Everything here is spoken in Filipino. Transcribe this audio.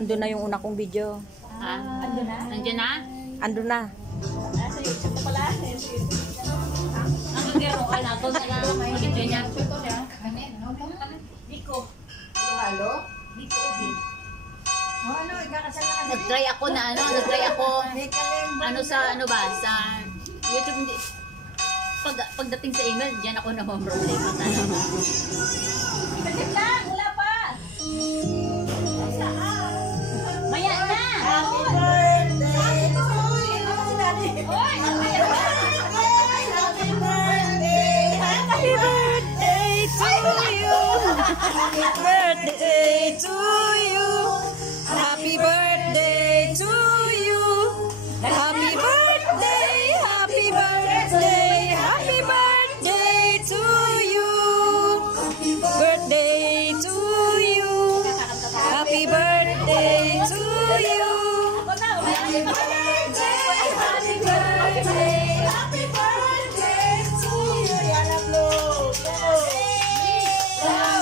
Andun na yung una kong video. Ha? Andun na? Andun na? Andun na. Sa YouTube na pala. Ang gagaro ka na. Ito na lang. Video niya. Diko. Halo? Diko. Ano, ikakasal na ka. Nag-try ako na ano. Nag-try ako. Ano sa ano ba? Sa YouTube. Hindi. Pagdating sa email, diyan ako na problema talaga. Saglit lang, wala pa. Maya na! Happy birthday to you. Hoy, happy birthday. Happy birthday. Happy birthday to you. Happy birthday to you. Happy birthday to you. Happy birthday. Happy birthday. Happy birthday to you. Birthday to you. Happy birthday to you. Happy birthday. Happy birthday. Happy birthday to you. Yan ang blow. Happy